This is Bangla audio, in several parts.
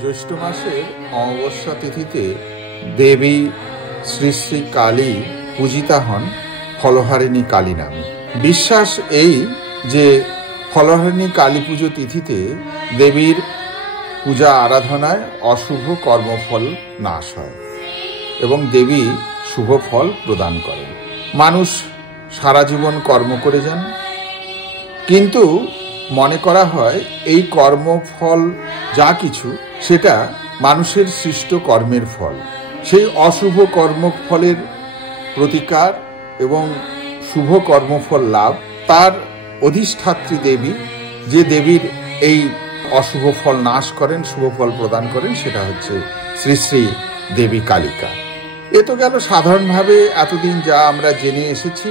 জ্যৈষ্ঠ মাসের অমাবস্যা তিথিতে দেবী শ্রী শ্রী কালী পূজিতা হন ফলহারিণী কালী নামে। বিশ্বাস এই যে ফলহারিণী কালী পুজো তিথিতে দেবীর পূজা আরাধনায় অশুভ কর্মফল নাশ হয় এবং দেবী শুভ ফল প্রদান করেন। মানুষ সারা জীবন কর্ম করে যান, কিন্তু মনে করা হয় এই কর্মফল যা কিছু সেটা মানুষের সৃষ্ট কর্মের ফল। সেই অশুভ কর্মফলের প্রতিকার এবং শুভ কর্মফল লাভ তার অধিষ্ঠাত্রী দেবী, যে দেবীর এই অশুভ ফল নাশ করেন, শুভ ফল প্রদান করেন, সেটা হচ্ছে শ্রী শ্রী দেবী কালিকা। এ তো গেল সাধারণভাবে এতদিন যা আমরা জেনে এসেছি,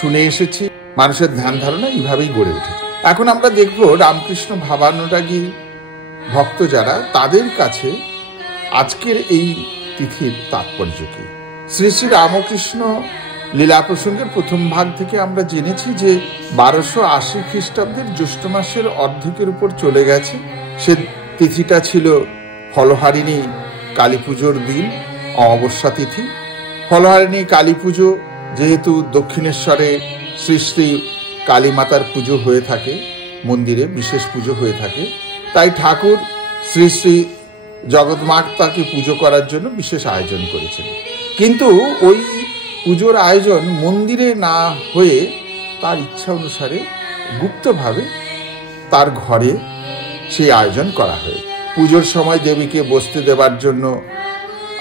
শুনে এসেছি, মানুষের ধ্যান ধারণা এইভাবেই গড়ে উঠেছে। এখন আমরা দেখব রামকৃষ্ণ ভাবানুরাগী ভক্ত যারা, তাদের কাছে আজকের এই তিথির তাৎপর্য কি। শ্রী শ্রী রামকৃষ্ণ লীলা প্রসঙ্গের প্রথম ভাগ থেকে আমরা জেনেছি যে 1280 খ্রিস্টাব্দের জ্যৈষ্ঠ মাসের অর্ধেকের উপর চলে গেছে। সে তিথিটা ছিল ফলহারিণী কালী পুজোর দিন, অমাবস্যা তিথি। ফলহারিণী কালী পুজো যেহেতু দক্ষিণেশ্বরে শ্রী শ্রী কালী মাতার পুজো হয়ে থাকে, মন্দিরে বিশেষ পুজো হয়ে থাকে, তাই ঠাকুর শ্রী শ্রী জগৎমাতাকে পুজো করার জন্য বিশেষ আয়োজন করেছেন। কিন্তু ওই পুজোর আয়োজন মন্দিরে না হয়ে তার ইচ্ছা অনুসারে গুপ্তভাবে তার ঘরে সেই আয়োজন করা হয়। পুজোর সময় দেবীকে বসতে দেওয়ার জন্য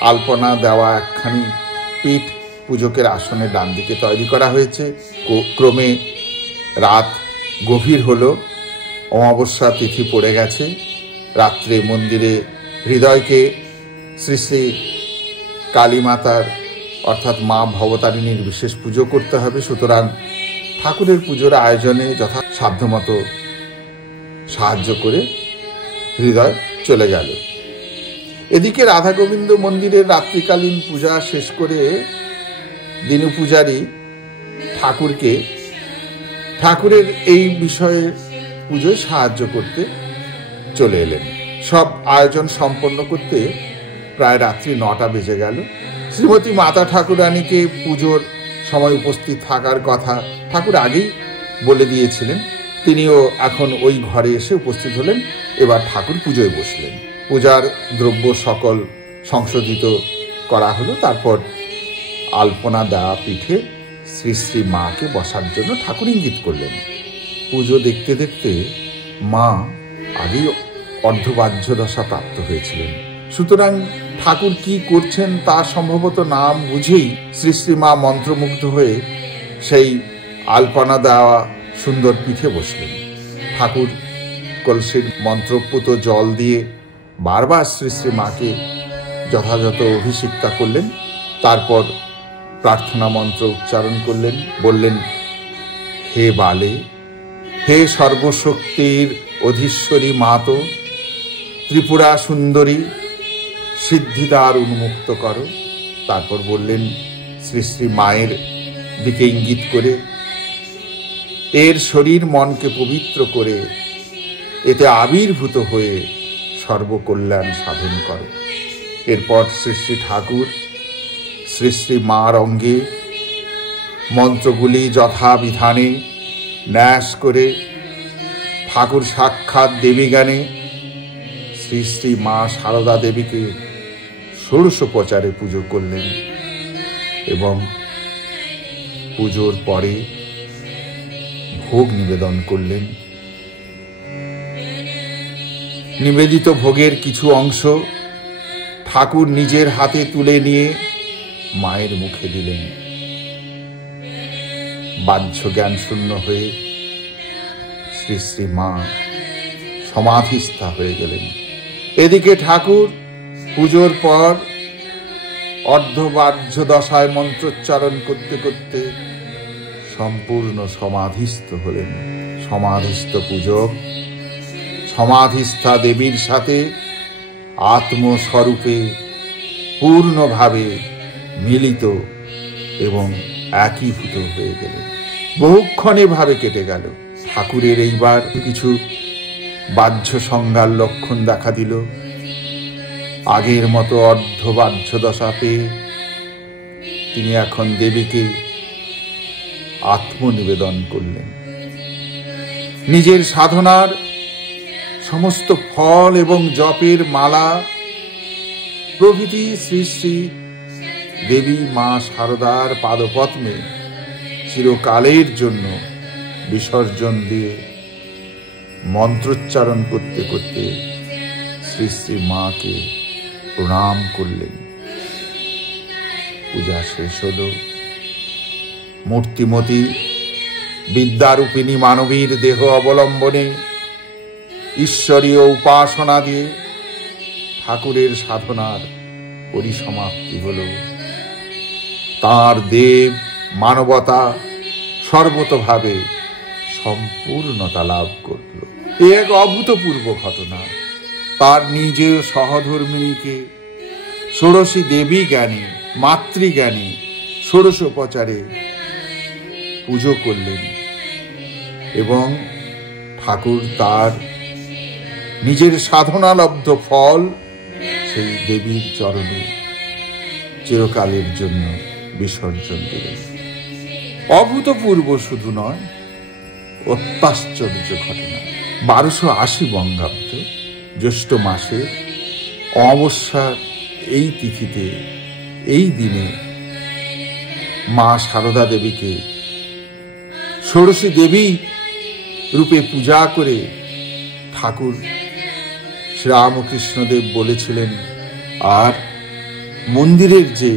আলপনা দেওয়া একখানি পীঠ পূজকের আসনের ডান দিকে তৈরি করা হয়েছে। ক্রমে রাত গভীর হলো, অমাবস্যা তিথি পড়ে গেছে। রাত্রে মন্দিরে হৃদয়কে শ্রী শ্রী কালী মাতার অর্থাৎ মা ভবতারিণীর বিশেষ পুজো করতে হবে। সুতরাং ঠাকুরের পুজোর আয়োজনে যথাসাধ্যমতো সাহায্য করে হৃদয় চলে গেল। এদিকে রাধা গোবিন্দ মন্দিরের রাত্রিকালীন পূজা শেষ করে দিনু পূজারী ঠাকুরের এই বিষয়ে পুজোয় সাহায্য করতে চলে এলেন। সব আয়োজন সম্পন্ন করতে প্রায় রাত্রি 9টা বেজে গেল। শ্রীমতী মাতা ঠাকুরানীকে পুজোর সময় উপস্থিত থাকার কথা ঠাকুর আগেই বলে দিয়েছিলেন। তিনিও এখন ওই ঘরে এসে উপস্থিত হলেন। এবার ঠাকুর পুজোয় বসলেন। পূজার দ্রব্য সকল সংশোধিত করা হলো। তারপর আলপনা দেওয়া পিঠে শ্রী শ্রী মাকে বসার জন্য ঠাকুর ইঙ্গিত করলেন। পুজো দেখতে দেখতে মা আগেই অর্ধবাহ্য দশা প্রাপ্ত হয়েছিলেন। সুতরাং ঠাকুর কি করছেন তা সম্ভবত নাম বুঝেই শ্রী শ্রী মা মন্ত্রমুগ্ধ হয়ে সেই আলপনা দেওয়া সুন্দর পিঠে বসলেন। ঠাকুর কলসির মন্ত্রপুত জল দিয়ে বারবার শ্রী শ্রী মাকে যথাযথ অভিষিক্তা করলেন। তারপর প্রার্থনা মন্ত্র উচ্চারণ করলেন, বললেন, হে বালে, হে সর্বশক্তির অধীশ্বরী মাতো, ত্রিপুরা সুন্দরী, সিদ্ধিদ্বার উন্মুক্ত করো। তারপর বললেন শ্রী শ্রী মায়ের দিকে ইঙ্গিত করে, এর শরীর মনকে পবিত্র করে এতে আবির্ভূত হয়ে সর্বকল্যাণ সাধন করো। এরপর শ্রী শ্রী ঠাকুর শ্রী শ্রী মার অঙ্গে মন্ত্রগুলি যথাবিধানে ন্যাস করে ঠাকুর সাক্ষাৎ দেবীজ্ঞানে শ্রী শ্রী মা সারদা দেবীকে ষোড়শোপচারে পুজো করলেন এবং পুজোর পরে ভোগ নিবেদন করলেন। নিবেদিত ভোগের কিছু অংশ ঠাকুর নিজের হাতে তুলে নিয়ে মায়ের মুখে দিলেন। বাহ্য জ্ঞান শূন্য হয়ে শ্রী শ্রী মা সমাধিস্থা হয়ে গেলেন। এদিকে ঠাকুর পুজোর পর অর্ধবাহ্য দশায় মন্ত্রোচ্চারণ করতে করতে সম্পূর্ণ সমাধিস্থ হলেন। সমাধিস্থ পূজক সমাধিস্থা দেবীর সাথে আত্মস্বরূপে পূর্ণভাবে মিলিত এবং একীভূত হয়ে গেলেন। বহুক্ষণ এভাবে কেটে গেল। ঠাকুরের এইবার কিছু বাহ্য সংজ্ঞার লক্ষণ দেখা দিল। আগের মতো অর্ধবাহ্য দশা পেয়ে তিনি এখন দেবীকে আত্মনিবেদন করলেন। নিজের সাধনার সমস্ত ফল এবং জপের মালা প্রভৃতি শ্রী শ্রী দেবী মা শারদার পাদপদ্মে চিরকালের জন্য বিসর্জন দিয়ে মন্ত্রোচ্চারণ করতে করতে শ্রী শ্রী মাকে প্রণাম করলেন। পূজা শেষ হল। মূর্তিমতী বিদ্যারূপিণী মানবীর দেহ অবলম্বনে ঈশ্বরীয় উপাসনা দিয়ে ঠাকুরের সাধনার পরিসমাপ্তি হল। তাঁর দেব মানবতা সর্বতভাবে সম্পূর্ণতা লাভ করল। এ এক অভূতপূর্ব ঘটনা। তার নিজের সহধর্মিণীকে ষোড়শী দেবী জ্ঞানী মাতৃজ্ঞানী ষোড়শোপচারে পুজো করলেন এবং ঠাকুর তার নিজের সাধনালব্ধ ফল সেই দেবীর চরণে চিরকালের জন্য বিসর্জন দিলেন। অভূতপূর্ব শুধু নয়, অত্যাশ্চর্য ঘটনা। 1280 বঙ্গাব্দ জ্যৈষ্ঠ মাসে অমাবস্যার এই তিথিতে এই দিনে মা শারদা দেবীকে ষোড়শী দেবী রূপে পূজা করে ঠাকুর শ্রীরামকৃষ্ণদেব বলেছিলেন, আর মন্দিরের যে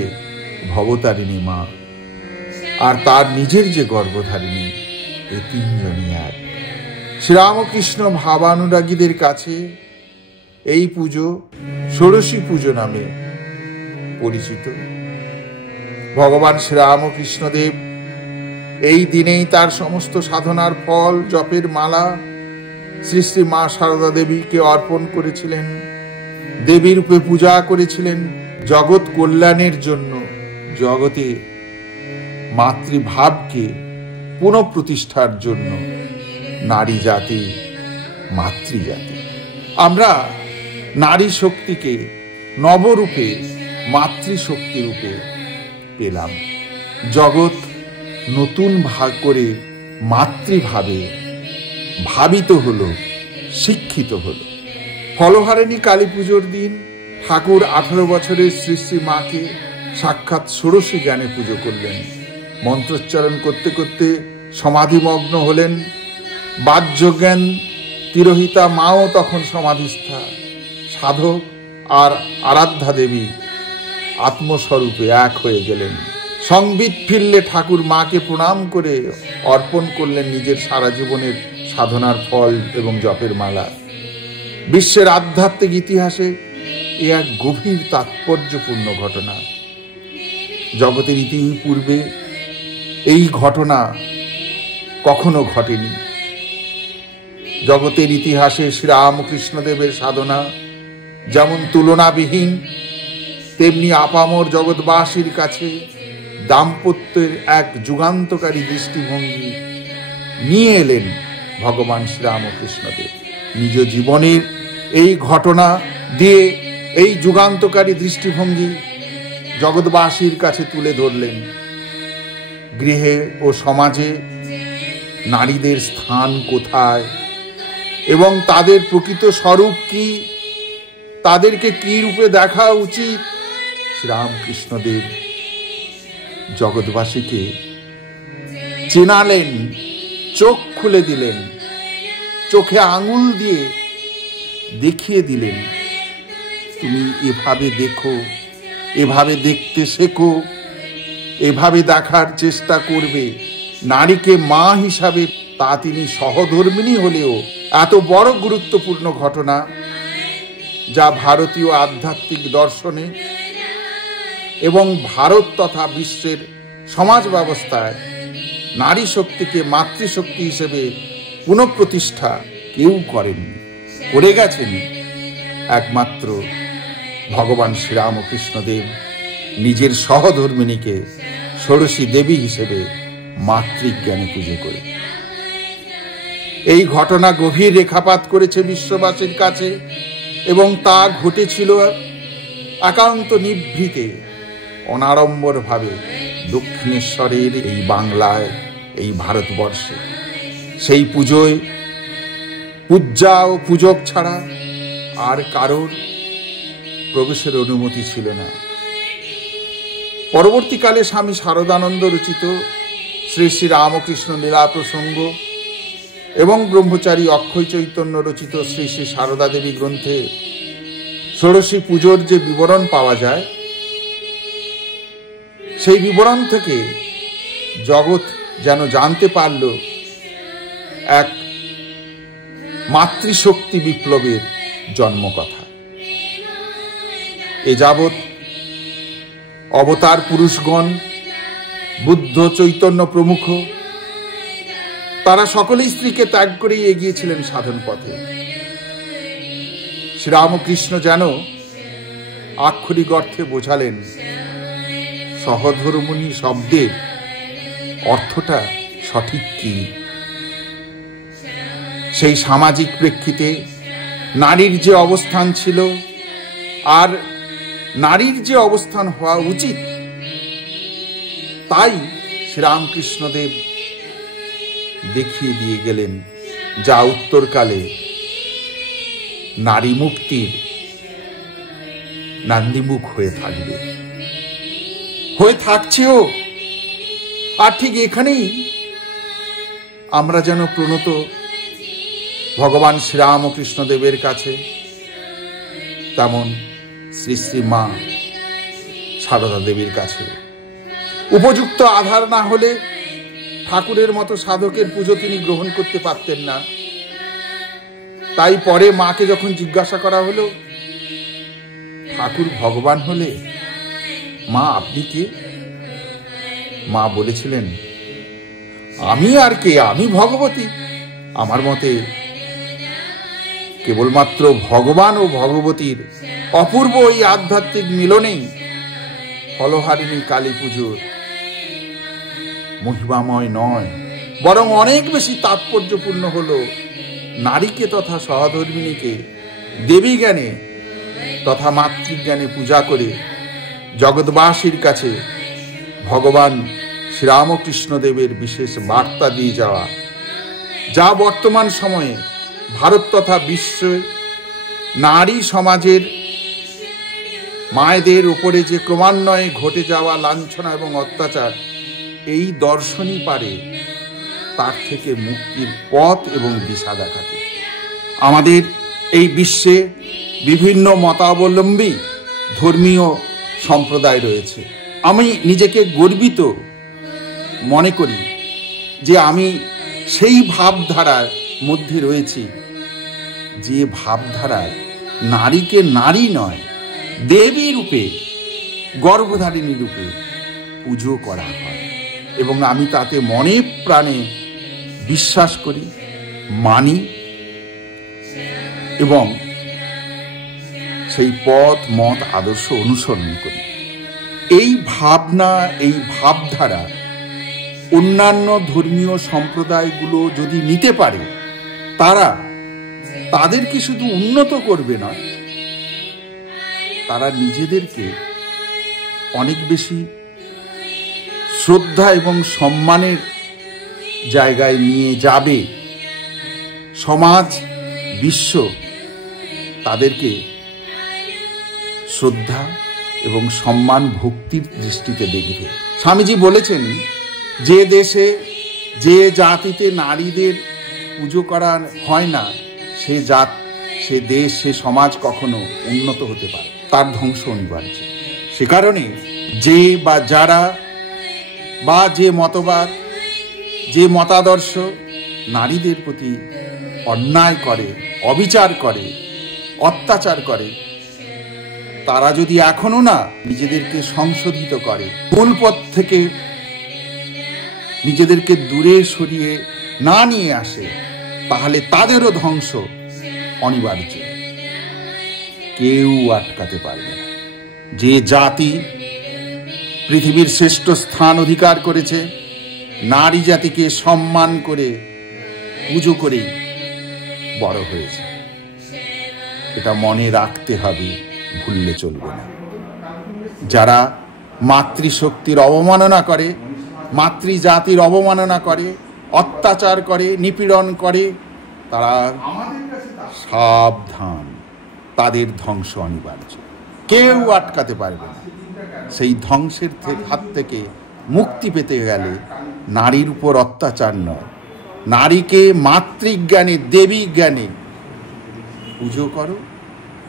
ভবতারিণী মা আর তার নিজের যে গর্ভধারিণী, এই তিনজনই এক। শ্রীরামকৃষ্ণ ভাবানুরাগীদের কাছে এই পুজো ষোড়শী পুজো নামে পরিচিত। ভগবান শ্রীরামকৃষ্ণদেব এই দিনেই তার সমস্ত সাধনার ফল জপের মালা শ্রী শ্রী মা শারদা দেবীকে অর্পণ করেছিলেন, দেবী রূপে পূজা করেছিলেন জগৎ কল্যাণের জন্য, জগতে মাতৃভাবকে পুনঃপ্রতিষ্ঠার জন্য, নারী জাতি মাতৃজাতি। আমরা নারী শক্তিকে নবরূপে মাতৃশক্তি রূপে পেলাম। জগৎ নতুন ভাগ করে মাতৃভাবে ভাবিত হলো, শিক্ষিত হলো। ফলহারিণী কালী পুজোর দিন ঠাকুর 18 বছরের শ্রী শ্রী মাকে সাক্ষাৎ ষোড়শী জ্ঞানে পুজো করলেন। মন্ত্রোচ্চারণ করতে করতে সমাধিমগ্ন হলেন। বাহ্যজ্ঞান তিরোহিতা মাও তখন সমাধিস্থা। সাধক আর আরাধ্যা দেবী আত্মস্বরূপে এক হয়ে গেলেন। সংবিত ফিরলে ঠাকুর মাকে প্রণাম করে অর্পণ করলেন নিজের সারা জীবনের সাধনার ফল এবং জপের মালা। বিশ্বের আধ্যাত্মিক ইতিহাসে এ এক গভীর তাৎপর্যপূর্ণ ঘটনা। জগতের ইতিপূর্বে এই ঘটনা কখনো ঘটেনি। জগতের ইতিহাসে শ্রীরামকৃষ্ণদেবের সাধনা যেমন তুলনাবিহীন, তেমনি আপামর জগৎবাসীর কাছে দাম্পত্যের এক যুগান্তকারী দৃষ্টিভঙ্গি নিয়ে এলেন ভগবান শ্রীরামকৃষ্ণদেব। নিজ জীবনের এই ঘটনা দিয়ে এই যুগান্তকারী দৃষ্টিভঙ্গি জগৎবাসীর কাছে তুলে ধরলেন। গৃহে ও সমাজে নারীদের স্থান কোথায় এবং তাদের প্রকৃত স্বরূপ কি, তাদেরকে কি রূপে দেখা উচিত, শ্রীরামকৃষ্ণদেব জগৎবাসীকে চেনালেন, চোখ খুলে দিলেন, চোখে আঙুল দিয়ে দেখিয়ে দিলেন, তুমি এভাবে দেখো, এভাবে দেখতে শেখো, এভাবে দেখার চেষ্টা করবে। নারীকে মা হিসাবে, তা তিনি সহধর্মিণী হলেও এত বড় গুরুত্বপূর্ণ ঘটনা, যা ভারতীয় আধ্যাত্মিক দর্শনে এবং ভারত তথা বিশ্বের সমাজ ব্যবস্থায় নারী শক্তিকে মাতৃশক্তি হিসেবে পুনঃপ্রতিষ্ঠা কেউ করেননি। করে গেছেন একমাত্র ভগবান শ্রীরামকৃষ্ণদেব নিজের সহধর্মিণীকে ষোড়শী দেবী হিসেবে মাতৃজ্ঞানে পুজো করে। এই ঘটনা গভীর রেখাপাত করেছে বিশ্ববাসীর কাছে এবং তা ঘটেছিল একান্ত নিভৃতে অনাড়ম্বরভাবে দক্ষিণেশ্বরের এই বাংলায়, এই ভারতবর্ষে সেই পুজোয় পূজ্যা ও পূজক ছাড়া আর কারোর প্রবেশের অনুমতি ছিল না। পরবর্তীকালে স্বামী শারদানন্দ রচিত শ্রী শ্রী রামকৃষ্ণ লীলা প্রসঙ্গ এবং ব্রহ্মচারী অক্ষয় চৈতন্য রচিত শ্রী শ্রী সারদা দেবী গ্রন্থে ষোড়শী পুজোর যে বিবরণ পাওয়া যায়, সেই বিবরণ থেকে জগৎ যেন জানতে পারল এক মাতৃশক্তি বিপ্লবের জন্মকথা। এ যাবৎ অবতার পুরুষগণ, বুদ্ধ, চৈতন্য প্রমুখ, তারা সকলেই স্ত্রীকে ত্যাগ করেই এগিয়েছিলেন সাধন পথে। শ্রীরামকৃষ্ণ যেন আক্ষরিক অর্থে বোঝালেন সহধর্মিণী শব্দের অর্থটা সঠিক কি। সেই সামাজিক প্রেক্ষিতে নারীর যে অবস্থান ছিল আর নারীর যে অবস্থান হওয়া উচিত, তাই শ্রীরামকৃষ্ণদেব দেখিয়ে দিয়ে গেলেন, যা উত্তরকালে নারী মুক্তির নান্দীমুখ হয়ে থাকবে, হয়ে থাকছেও। আর ঠিক এখানেই আমরা যেন প্রণত ভগবান শ্রীরামকৃষ্ণদেবের কাছে, তেমন শ্রী শ্রী মা সারদা দেবীর কাছে। উপযুক্ত আধার না হলে ঠাকুরের মতো সাধকের পুজো তিনি গ্রহণ করতে পারতেন না। তাই পরে মাকে যখন জিজ্ঞাসা করা হলো, ঠাকুর ভগবান হলে মা আপনি কে? মা বলেছিলেন, আমি আর কে, আমি ভগবতী। আমার মতে কেবলমাত্র ভগবান ও ভগবতীর অপূর্ব এই আধ্যাত্মিক মিলনেই ফলহারিণী কালী পুজোর মহিমাময় নয়, বরং অনেক বেশি তাৎপর্যপূর্ণ হলো নারীকে তথা সহধর্মিণীকে দেবী জ্ঞানে তথা মাতৃজ্ঞানে পূজা করে জগৎবাসীর কাছে ভগবান শ্রীরামকৃষ্ণদেবের বিশেষ বার্তা দিয়ে যাওয়া, যা বর্তমান সময়ে ভারত তথা বিশ্বে নারী সমাজের মায়েদের উপরে যে ক্রমান্বয়ে ঘটে যাওয়া লাঞ্ছনা এবং অত্যাচার, এই দর্শনই পারে তার থেকে মুক্তির পথ এবং দিশা দেখাতে। আমাদের এই বিশ্বে বিভিন্ন মতাবলম্বী ধর্মীয় সম্প্রদায় রয়েছে। আমি নিজেকে গর্বিত মনে করি যে আমি সেই ভাবধারার মধ্যে রয়েছি, যে ভাবধারায় নারীকে নারী নয়, দেবী রূপে, গর্ভধারিণী রূপে পুজো করা হয়। এবং আমি তাতে মনে প্রাণে বিশ্বাস করি, মানি এবং সেই পথ মত আদর্শ অনুসরণ করি। এই ভাবনা, এই ভাবধারা অন্যান্য ধর্মীয় সম্প্রদায়গুলো যদি নিতে পারে, তারা তাদেরকে শুধু উন্নত করবে না, তারা নিজেদেরকে অনেক বেশি শ্রদ্ধা এবং সম্মানের জায়গায় নিয়ে যাবে। সমাজ, বিশ্ব তাদেরকে শ্রদ্ধা এবং সম্মান ভক্তির দৃষ্টিতে দেখবে। স্বামীজি বলেছেন, যে দেশে যে জাতিতে নারীদের পুজো করা হয় না, সে জাত, সে দেশ, সে সমাজ কখনো উন্নত হতে পারে, তার ধ্বংস অনিবার্য। সে কারণে যে বা যারা বা যে মতবাদ, যে মতাদর্শ নারীদের প্রতি অন্যায় করে, অবিচার করে, অত্যাচার করে, তারা যদি এখনো না নিজেদেরকে সংশোধিত করে, ভুল পথ থেকে নিজেদেরকে দূরে সরিয়ে না নিয়ে আসে, তাহলে তাদেরও ধ্বংস অনিবার্য, কেউ আটকাতে পারবে না। যে জাতি পৃথিবীর শ্রেষ্ঠ স্থান অধিকার করেছে, নারী জাতিকে সম্মান করে পুজো করেই বড় হয়েছে, এটা মনে রাখতে হবে, ভুললে চলবে না। যারা মাতৃশক্তির অবমাননা করে, মাতৃজাতির অবমাননা করে, অত্যাচার করে, নিপীড়ন করে, তারা সাবধান, তাদের ধ্বংস অনিবার্য, কেউ আটকাতে পারবে না। সেই ধ্বংসের হাত থেকে মুক্তি পেতে গেলে নারীর উপর অত্যাচার নয়, নারীকে মাতৃজ্ঞানে, দেবী জ্ঞানে পুজো করো,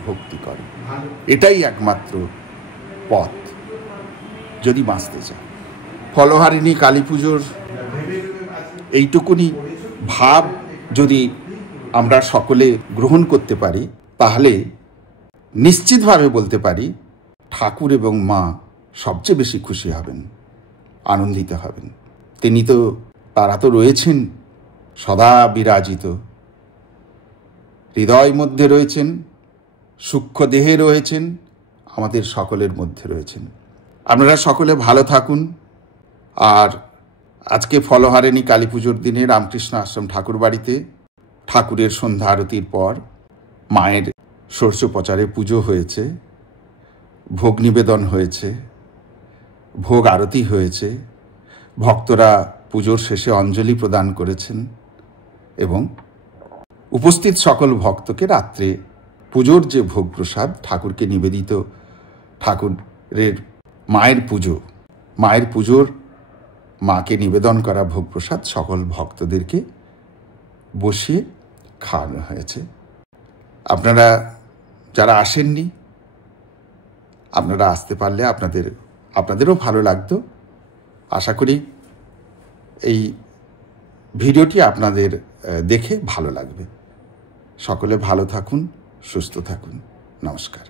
ভক্তি করো, এটাই একমাত্র পথ যদি বাঁচতে চায়। ফলহারিণী কালী পুজোর এইটুকুনি ভাব যদি আমরা সকলে গ্রহণ করতে পারি, তাহলে নিশ্চিতভাবে বলতে পারি ঠাকুর এবং মা সবচেয়ে বেশি খুশি হবেন, আনন্দিত হবেন। তারা তো রয়েছেন সদা বিরাজিত, হৃদয় মধ্যে রয়েছেন, সূক্ষ্ম দেহে রয়েছেন, আমাদের সকলের মধ্যে রয়েছেন। আপনারা সকলে ভালো থাকুন। আর আজকে ফলহারিণী কালী পুজোর দিনে রামকৃষ্ণ আশ্রম ঠাকুর বাড়িতে ঠাকুরের সন্ধ্যা আরতির পর মায়ের ষোড়শোপচারে পুজো হয়েছে, ভোগ নিবেদন হয়েছে, ভোগ আরতি হয়েছে, ভক্তরা পুজোর শেষে অঞ্জলি প্রদান করেছেন এবং উপস্থিত সকল ভক্তকে রাত্রে পুজোর যে ভোগ প্রসাদ ঠাকুরকে নিবেদিত, ঠাকুরের মায়ের পুজোর মাকে নিবেদন করা ভোগ প্রসাদ সকল ভক্তদেরকে বসিয়ে খাওয়ানো হয়েছে। আপনারা যারা আসেননি, আপনারা আসতে পারলে আপনাদেরও ভালো লাগতো। আশা করি এই ভিডিওটি আপনাদের দেখে ভালো লাগবে। সকলে ভালো থাকুন, সুস্থ থাকুন। নমস্কার।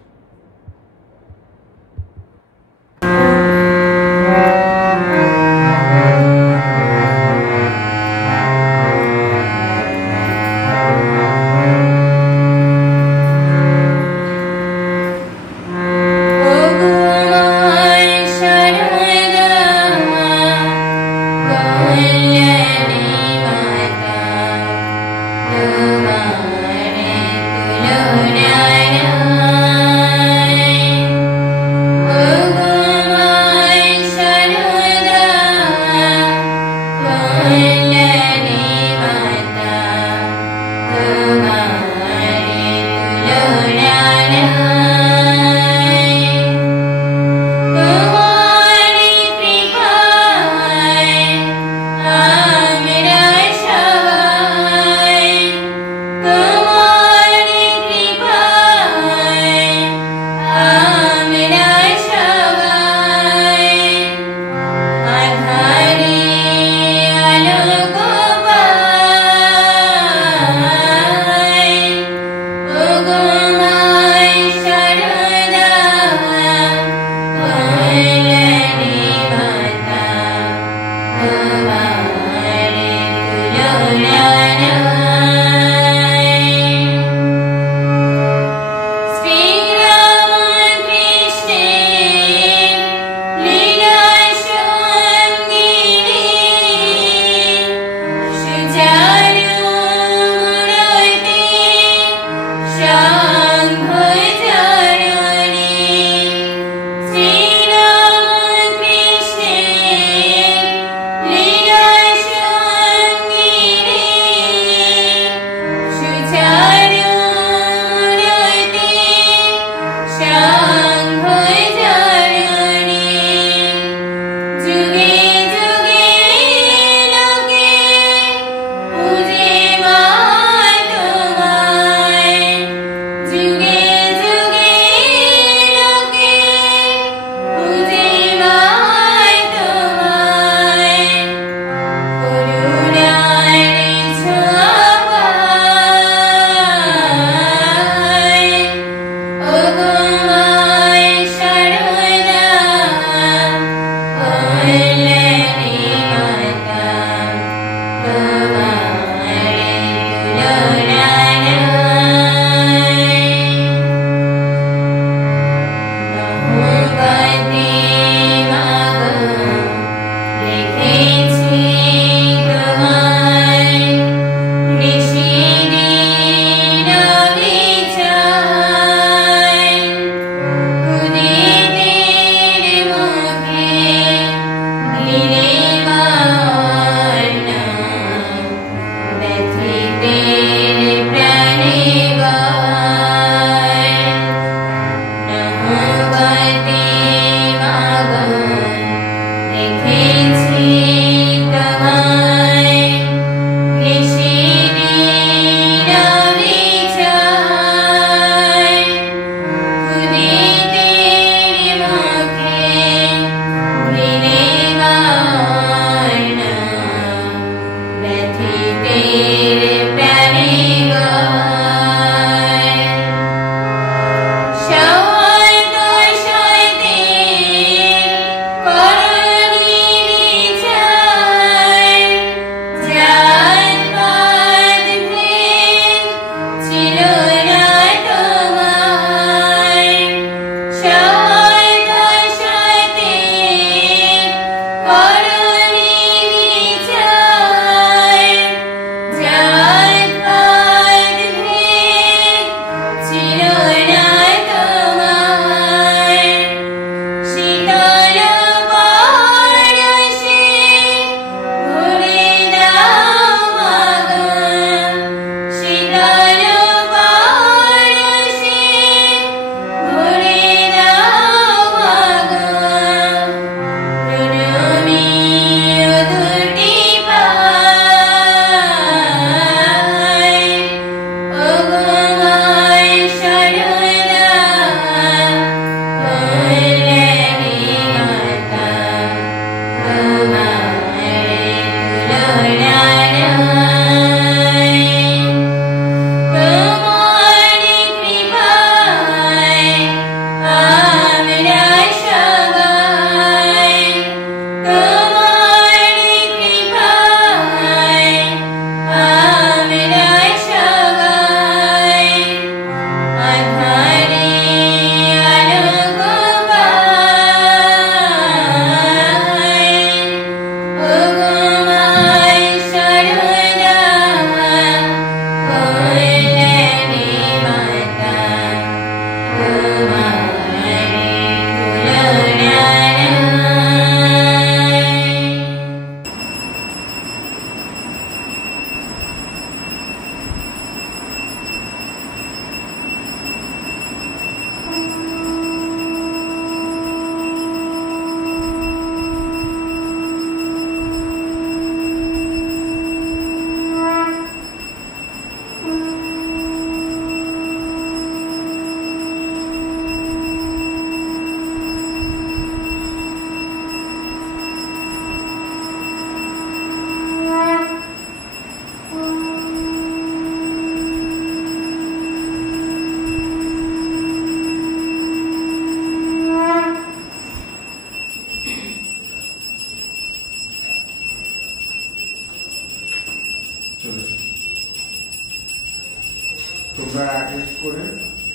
Goma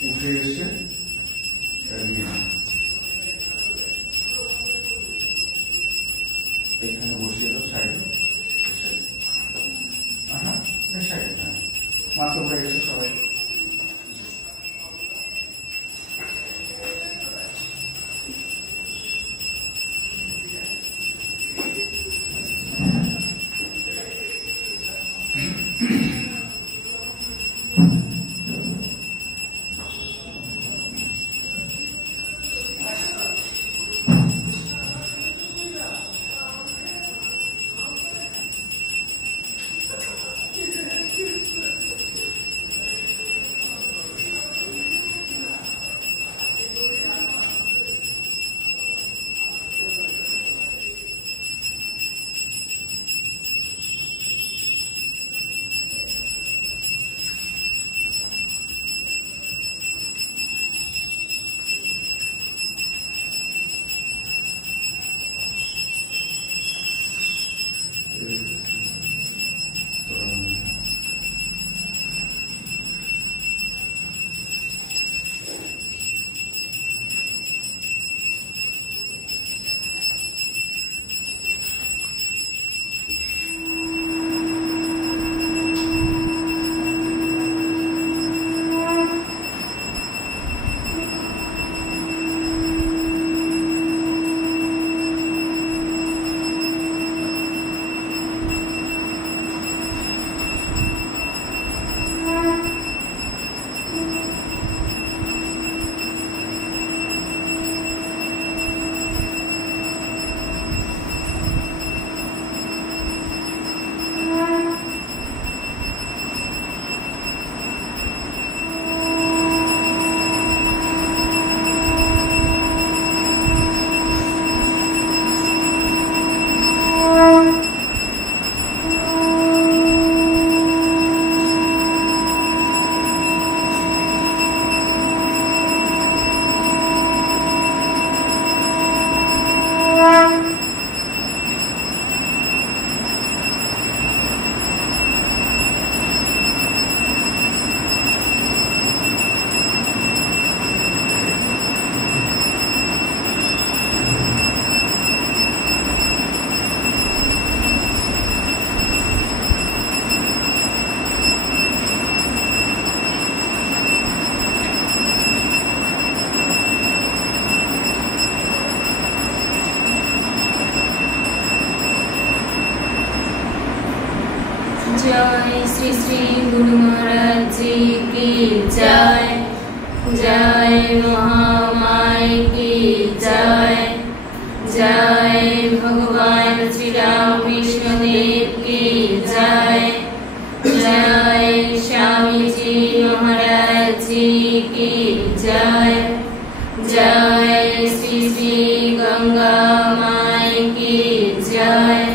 উঠে এসে এখানে বসিয়ে দাও সাইডে, সাইডে মাথা উপরে এসে সবাই जय श्री श्री गुरु महाराज जी की जय, जय महामाई की जय, जय भगवान श्री राम कृष्ण देव की जय, जय स्वामी जी महाराज जी की जय, जय श्री श्री गंगा माई की जय।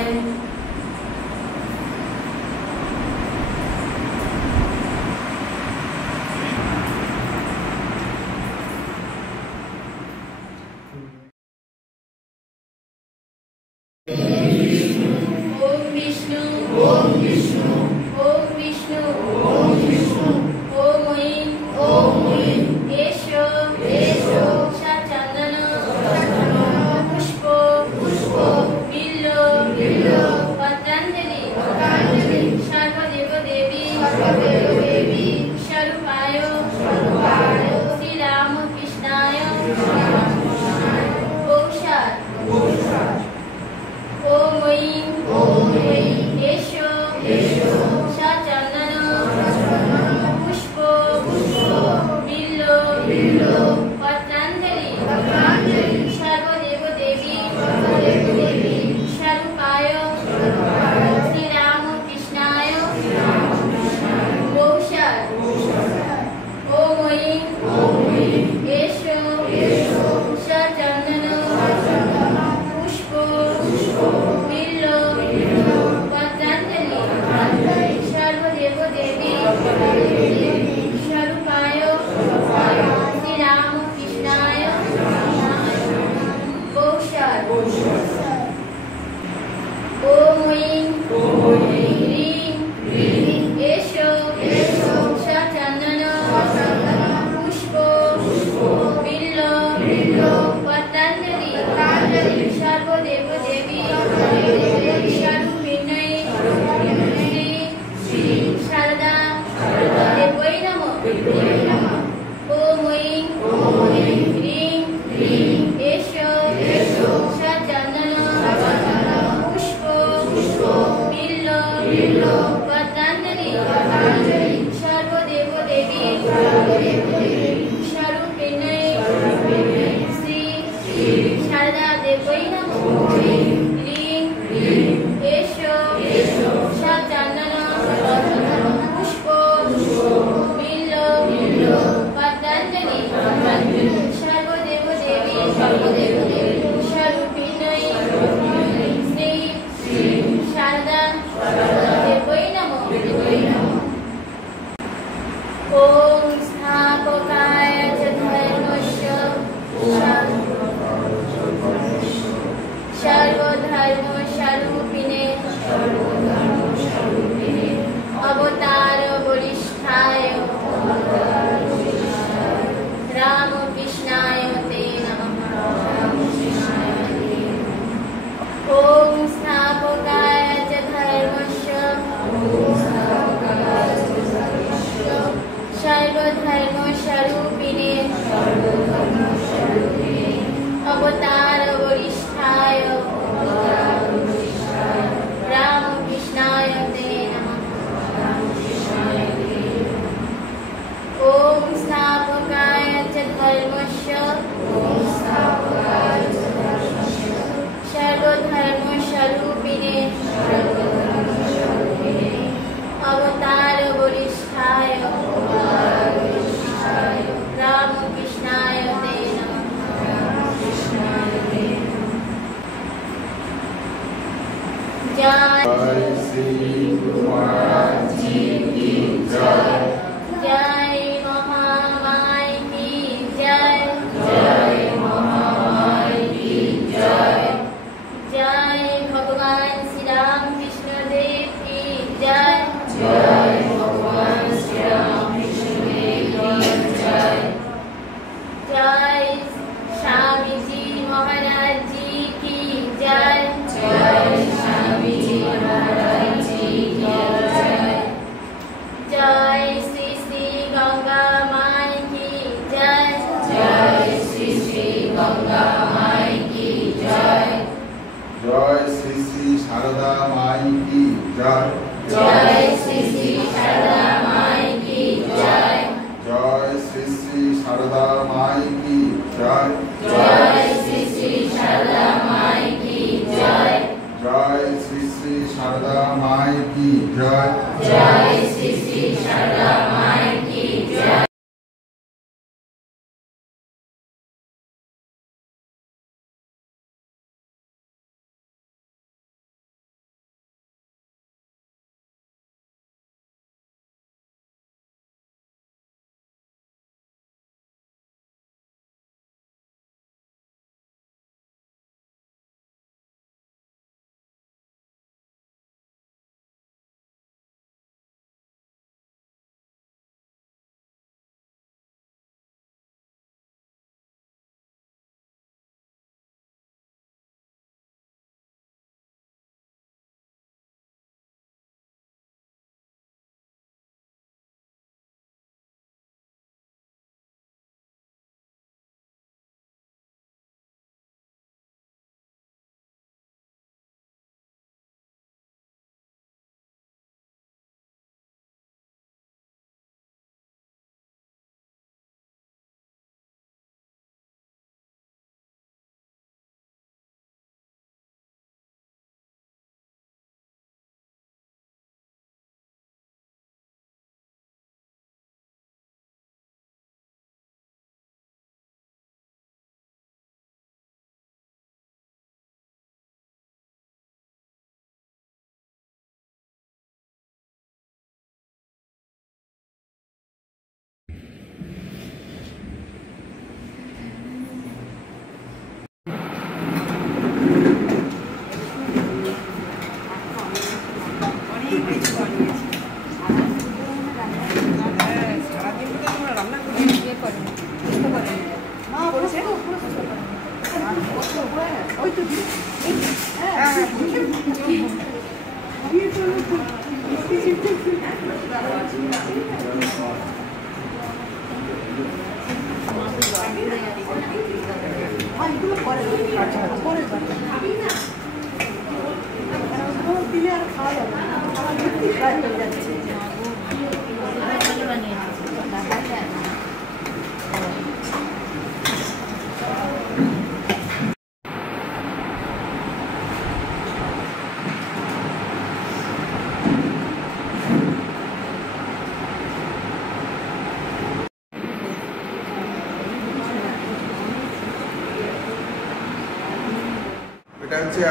Shri Ram सर्वधर्म स्वरूपिणे अवतार वरिष्ठाय रामकृष्णाय ते नमः। ओम स्थापकाय च धर्मस्य सर्वधर्म स्वरूपिणे अवतार वरिष्ठाय रामकृष्णाय ते नमः। ओम स्थापकाय च धर्मस्य सर्वधर्म स्वरूपिणे अवतार वरिष्ठाय रामकृष्णाय ते नमः। जय श्री गुरु महाराज जी की जय। जय महामाई की जय। जय महामाई की जय। जय भगवान श्री राम कृष्ण देव की जय। जय भगवान श्री राम कृष्ण देव की जय। जय स्वामी जी महाराज जी की जय। जय स्वामी जी महाराज जी की जय। जय श्री श्री गंगा माई की जय। जय श्री श्री गंगा माई की जय। जय श्री श्री शारदा माई की जय। जय श्री श्री शारदा माई की जय। जय श्री श्री शारदा माई की जय। जय श्री श्री शारदा माई की जय। जय श्री श्री शारदा माई की जय। जय श्री श्री शारदा माई की जय।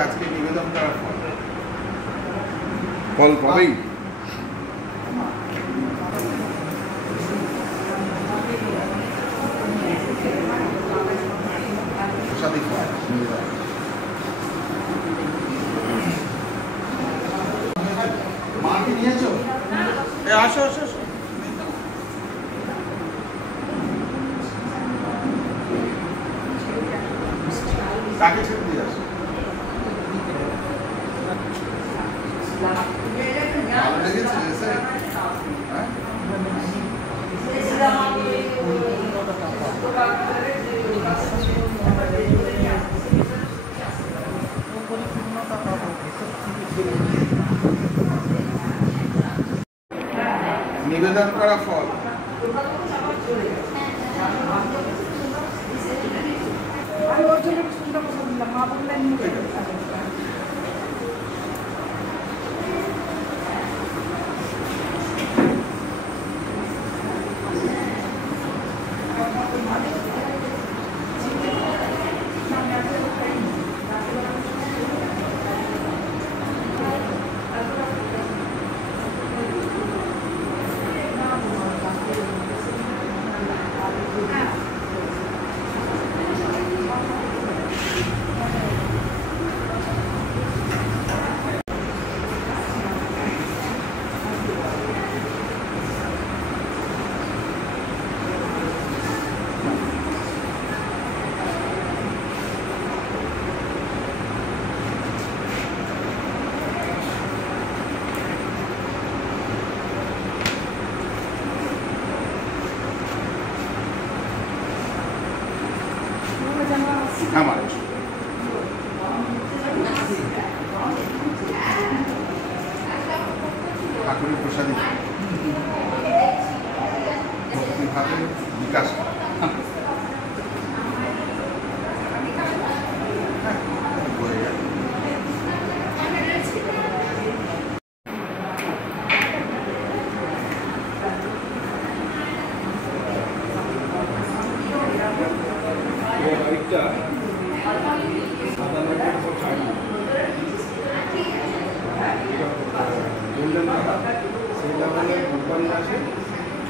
আজকে নিবেদন করার ফল পাবেই। আসো আসো আসো। কাকে ছেড়ে দিয়ে আসো। ভালো লেগেছে এসে? হ্যাঁ? নিবেদন করা ফল। আমার ঠাকুরের প্রসাদী ভক্তিভাবে বিকাশ করা।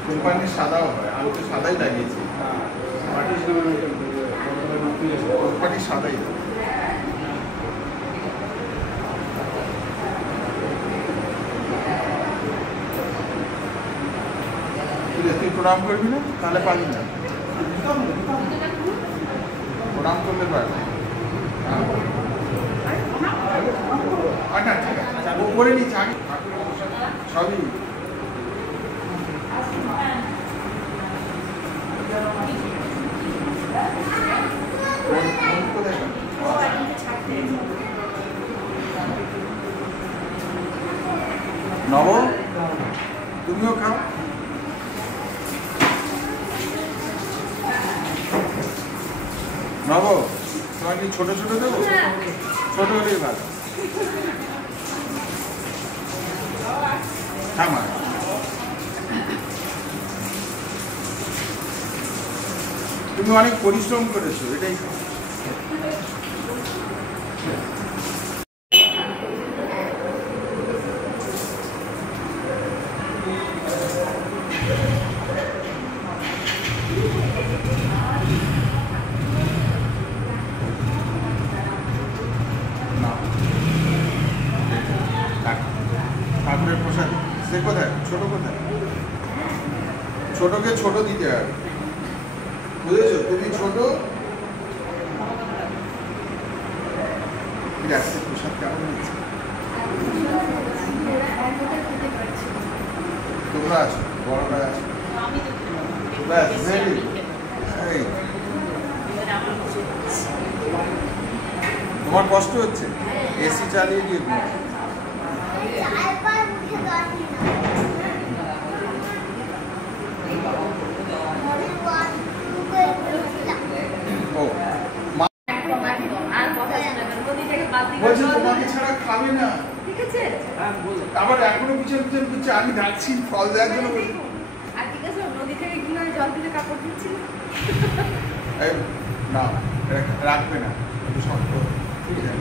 কোম্পানির সাদাও হয়, আমি তো সাদাই লাগিয়েছি। কোম্পানির সাদাই তুই প্রণাম করবি না? তাহলে পাবি না। প্রণাম করলে পারবি। আচ্ছা ঠিক আছে, ও করে নিচ্ছে আগে সবই। নব, তুমিও খাও। নব, তোমার কি ছোট ছোট দেবো? ছোট হলেই ভালো। আমার তুমি অনেক পরিশ্রম করেছো, এটাই ঠাকুরের প্রসাদ। সে কোথায়? ছোট কোথায়? ছোটকে ছোট দিতে হবে, বুঝেছো? তুমি ছোট। প্রসাদ কেমন হয়েছে? তোমরা আছো, বড়রা আছো, ব্যাস রেডি। তোমার কষ্ট হচ্ছে? এসি চালিয়ে গিয়ে বলছে তোমাকে ছাড়া খাবে না, ঠিক আছে? আবার এখনো পিছন পিছন করছে, আমি ডাকছি ফল দেওয়ার জন্য। না রাখবে না, শক্ত, ঠিক আছে?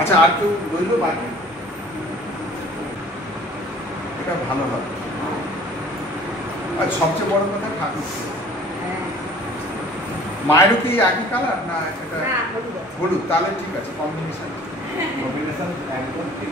আচ্ছা, আর কেউ রইল বাকি? এটা ভালো হবে। আর সবচেয়ে বড় কথা ঠাকুর মায়েরও কি একই কালার না এটা হলুদ? তাহলে ঠিক আছে, কম্বিনেশন একদম ঠিক।